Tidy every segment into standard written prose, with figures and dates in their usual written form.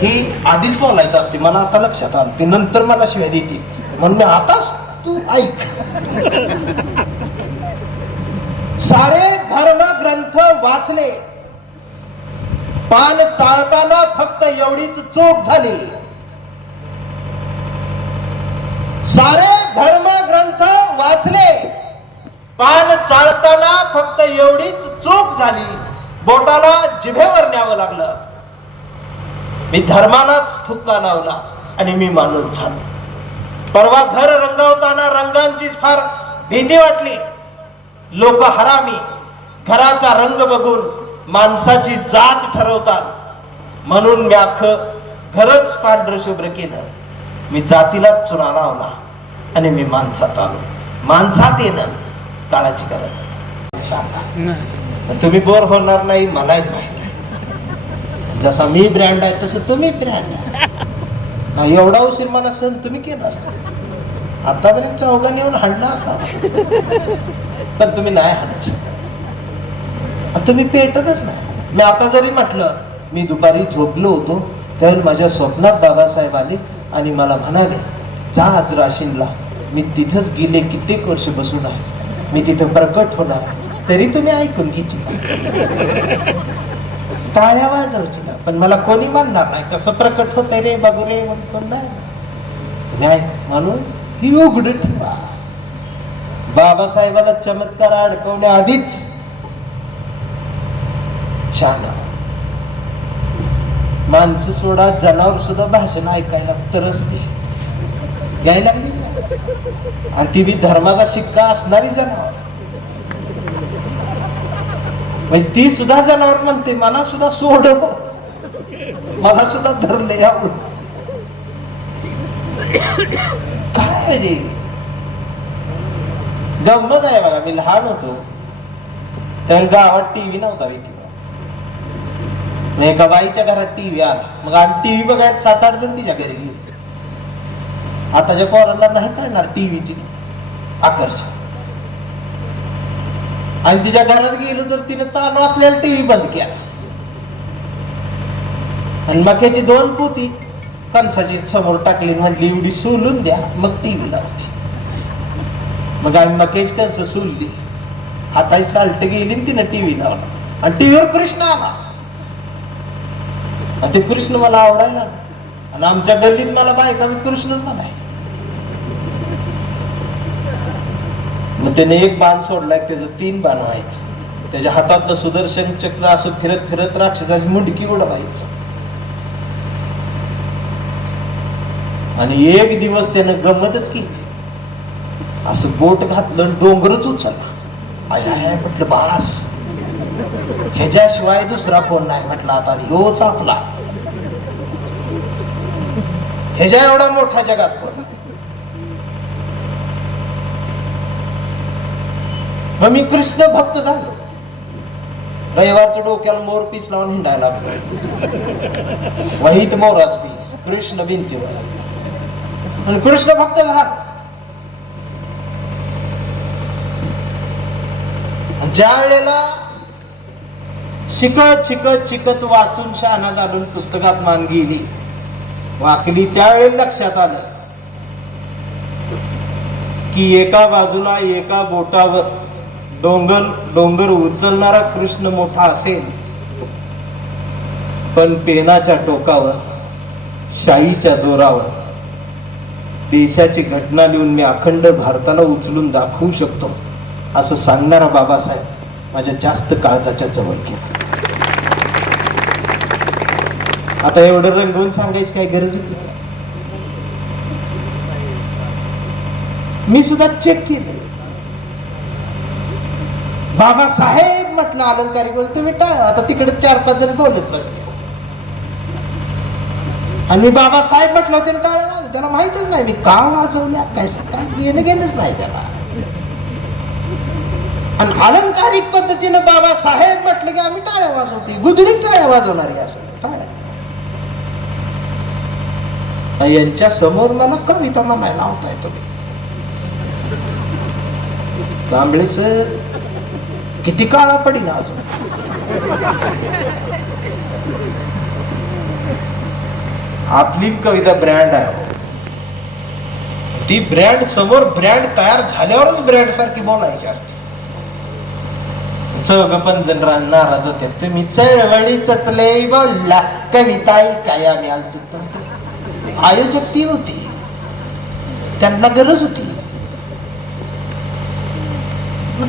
ही आधीच बोलायचं असते, मला आता लक्षात आलं. ती नंतर मला शिवाय देते म्हणून मी आताच तू ऐक. सारे धर्म ग्रंथ वाचले, पान चाळताना फक्त एवढीच चूक झाली. सारे धर्म ग्रंथ वाचले, पान चाळताना फक्त एवढीच चूक झाली. बोटाला जिभेवर न्यावं लागलं. मी धर्मालाच थुक्का लावला आणि मी माणूस झालो. परवा घर रंगवताना रंगांचीच फार भीती वाटली. लोक हरामी घराचा रंग बघून माणसाची जात ठरवतात, म्हणून मी अख्खं घरच पांढरं शुभ्र केलं. मी जातीलाच चुना लावला आणि मी माणसात आलो. माणसात येणं काळाची गरज. सांगा, तुम्ही बोर होणार नाही मलाही माहित आहे. जसा मी ब्रँड आहे तसं तुम्ही ब्रँड आहे. एवढा उशीर मला सण तुम्ही केला असता, आतापर्यंत चौघांनी येऊन हाणला असता, पण तुम्ही नाही हाणू शकत. तुम्ही पेटतच नाही. मी आता जरी म्हटलं, मी दुपारी झोपलो होतो त्यावेळी माझ्या स्वप्नात बाबासाहेब आले आणि मला म्हणाले, जा आज राशीनला. मी तिथंच गेले कित्येक वर्ष बसून आहे, मी तिथं प्रकट होणार आहे. तरी तुम्ही ऐकून घ्यायची, टाळ्या वाजवची ना, पण मला कोणी मानणार नाही. कसं प्रकट होत रे बघू रे म्हणून नाही. तुम्ही ऐक म्हणून ही उघड ठेवा. बाबासाहेबाला चमत्कार अडकवण्या आधीच शान माणसं सोडा, जनावर सुद्धा भाषण ऐकायला तरसली घ्यायला लागली. आणि ती बी धर्माचा शिक्का असणारी जनावर. म्हणजे ती सुद्धा जनावर म्हणते, मला सुद्धा सोडव, मला सुद्धा धरले यावं. काय गंमत आहे बघा. मी लहान होतो तर गावात टीव्ही नव्हता विकी. एका बाईच्या घरात टीव्ही आला, मग आम्ही टीव्ही बघायला 7-8 जण तिच्या घरी गेलो. आताच्या पोरांना नाही कळणार टीव्हीची आकर्षण. आणि तिच्या घरात गेलो तर तिने चालू असलेला टीव्ही बंद केला आणि मक्याची 2 पोती कणसाची समोर टाकली, म्हटली एवढी सोलून द्या मग टीव्ही लावते. मग आम्ही मक्याची कणसं सोलली, हाताची साल्ट गेली आणि तिनं टीव्ही लावला आणि टीव्हीवर कृष्ण आला. आणि ते कृष्ण मला आवडायला, आणि आमच्या गल्लीत मला बायका बी कृष्णच म्हणायचे. मग त्याने एक बाण सोडलाय, त्याचं 3 बाण व्हायचं. त्याच्या हातातलं सुदर्शन चक्र असं फिरत फिरत राक्षसाची मुंडकी उडवायचं. आणि एक दिवस त्यानं गंमतच केली, असं बोट घातलं डोंगरच उचलला. आय आय म्हटलं बास, ह्याच्याशिवाय दुसरा कोण नाही. म्हटलं आता ह्योच आपला, ह्याच्या एवढा मोठा जगात कोण. मग मी कृष्ण भक्त झालो. रविवारच्या डोक्याला मोर पीस लावून हिंडायला लागलो. वहीत मोराच पीस, कृष्ण भिंतीवर, आणि कृष्ण भक्त झाला. ज्या वेळेला शिकत शिकत शिकत वाचून शहाणा झालो, पुस्तकात मान गेली वाकली, त्यावेळी लक्षात आलं की एका बाजूला एका बोटावर डोंगर उचलणारा कृष्ण मोठा असेल, पण पेनाच्या टोकावर शाईच्या जोरावर देशाची घटना लिहून मी अखंड भारताला उचलून दाखवू शकतो असं सांगणारा बाबासाहेब माझ्या जास्त काळजाच्या जवळ गेला. आता एवढं रंगवून सांगायची काय गरज होती? मी सुद्धा चेक केले. बाबासाहेब म्हटलं अलंकारिक बोल, तुम्ही टाळा. आता तिकडे 4-5 जण बोलत बसले आणि मी बाबासाहेब म्हटलं होते टाळा वाजवल्या. त्याला माहितच नाही मी का वाजवल्या, काय येणं गेलंच नाही त्याला. आणि अलंकारिक पद्धतीनं बाबासाहेब म्हटलं की आम्ही टाळ्या वाजवते, गुदडीत टाळ्या वाजवणारी असं टाळ्या. यांच्या समोर मला कविता म्हणायला लावताय तुम्ही. कांबळे सर किती काळा पडी ना अजून. आपली कविता ब्रँड आहे हो. ती ब्रँड समोर ब्रँड तयार झाल्यावरच ब्रँड सारखी बोलायची असते. चौघ पण जण नाराज होते, तुम्ही चळवळी चचले बोलला, कविता काय आम्ही आलतो. आयोजक ती होती, त्यांना गरज होती.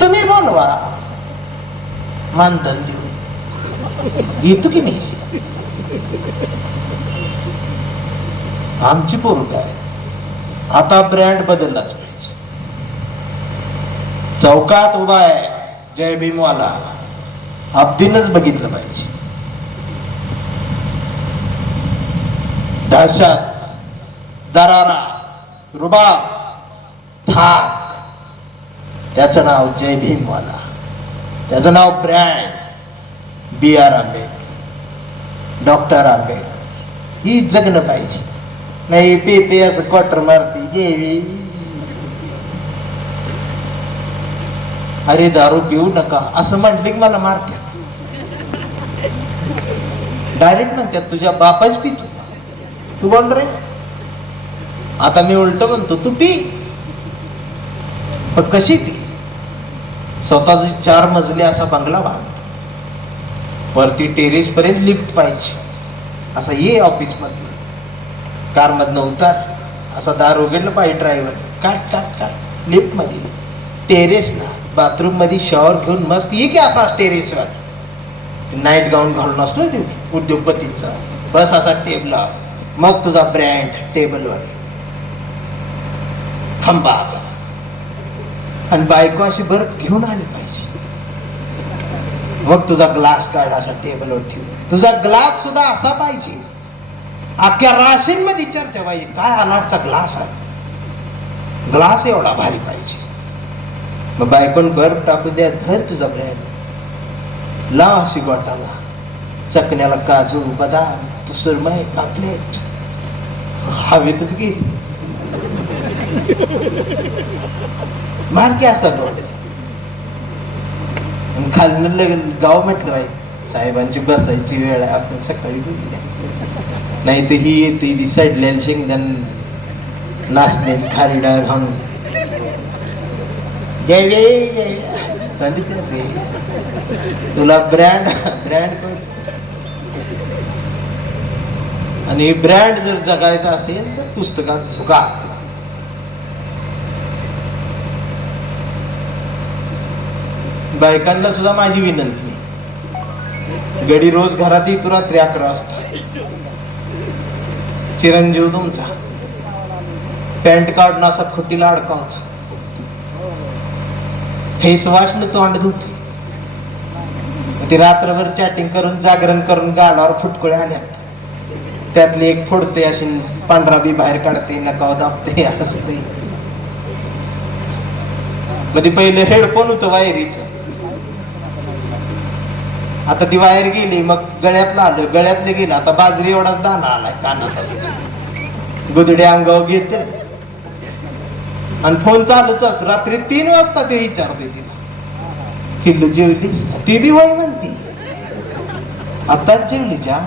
तुम्ही बोलवा, मानधन देऊ, येतो की मी. आमची पोरं काय, आता ब्रँड बदललाच पाहिजे. चौकात उभा आहे जय भीमवाला, अब्दीनच बघितलं पाहिजे. दहशत, दरारा, रुबाब, थाक, त्याचं नाव जय भीमवाला, त्याचं नाव brand. B.R. Ambedkar, doctor Ambedkar, ही जगणं पाहिजे. नाही पेते असं क्वार्टर मारती देवी, अरे दारू पिऊ नका असं म्हटलं की मला मारते. डायरेक्ट म्हणतात तुझ्या बापाच पितो, तू बोल रे. आता मी उलट म्हणतो, तू पी, पण कशी पी. स्वतःची 4 मजली असा बंगला बांध, वरती टेरेस पर्यंत लिफ्ट पाहिजे. असा ये ऑफिस मध्ये, कार मधनं उतार, असा दार उघडलं पाहिजे ड्रायव्हर, काट काट काट लिफ्ट मध्ये, टेरेसला बाथरूम मध्ये शॉवर घेऊन मस्त ये की असा टेरेसवर. नाईट गाऊन घालून असतो ते उद्योगपतींचा, बस असा टेबला, मग तुझा ब्रँड टेबलवर, खंबा असा, आणि बायको अशी बर्फ घेऊन आली पाहिजे. मग तुझा ग्लास काढ असा टेबलवर ठेव, तुझा ग्लास सुद्धा असा पाहिजे. अख्ख्या राशीन मध्ये चर्चा पाहिजे, काय अलाटचा ग्लास आहे, ग्लास एवढा भारी पाहिजे. मग बायकोन बर्फ टाकू द्या, धर तुझा ब्रँड, लाव अशी गोटाला, चकण्याला काजू बदाम पुसरमय कापलेट, हवेतच गेली. मारके असा डोळे, खालनं गाव म्हटलं पाहिजे, साहेबांची बसायची वेळ आहे, आपण सकाळी बोलूया. नाही तर ही येते ती सडलेली शेंगदाण नाचलेली खारी डाळ घालून, तुला ब्रँड कळत. आणि ब्रँड जर जगायचा असेल तर पुस्तकात झुका. बायकांना सुद्धा माझी विनंती, गडी रोज घरात येतो रात्री 11 वाजता. चिरंजीव तुमचा पॅन्ट काढून असा खुटीला अडकावच, फेस वॉशने तोंड धुत, ती रात्रभर चॅटिंग करून जागरण करून गालावर फुटकुळे आल्यात, त्यातली एक फोडते अशी, पांढरा बी बाहेर काढते, नकाव दाबते, हसते. मध्ये पहिले हेडफोन होतं वायरीच, आता ती वायर गेली, मग गळ्यातलं आलं, गळ्यातलं गेलं, आता बाजरी एवढाच दाना आलाय कानात असतो. गुदडे अंगावर घेते आणि फोन चालूच असतो. रात्री 3 वाजता ते विचारते तिला, पिल्लू जेवलीस? ती बी वय म्हणती, आताच जेवली जा.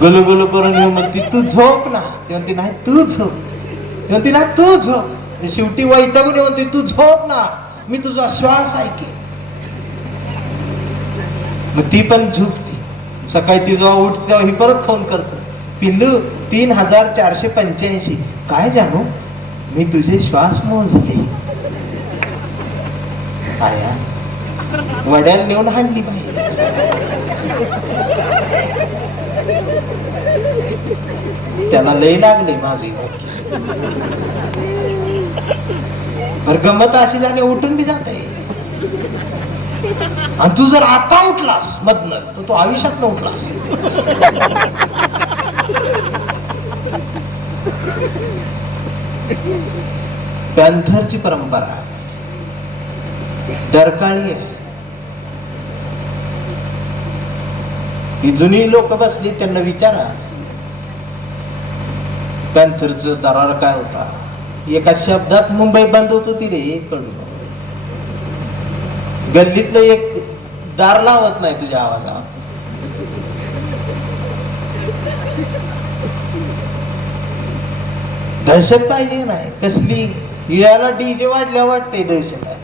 गुलू गुलू करून येऊ म्हणती, तू झोप ना. ती म्हणती नाही तू झोप, ती म्हणती नाही तू झोप. शेवटी वैतागून म्हणते, तू झोप ना, मी तुझा श्वास ऐकेन. मग ती पण झोपती. सकाळी ती जेव्हा उठते तेव्हा ही परत फोन करतो, पिल्लू 3485. काय जानू, मी तुझे श्वास मोजले. आया वड्याला नेऊन हाणली बाई. त्याला लय लागले माझे. गंमत अशी झाली, उठून बी जाते. आणि तू जर आता उठलास मधनच तर तू आयुष्यात न उठलास. पॅन्थरची परंपरा डरकाळी आहे. ही जुनी लोक बसली, त्यांना विचारा पॅन्थरचं दरार काय होता. एका शब्दात मुंबई बंद होत होती रे. कडून गल्लीतलं एक दार लावत नाही तुझ्या आवाजावर. दहशत पाहिजे नाही कसली, इळ्याला डीजे वाढल्या वाटते दहशत आहे.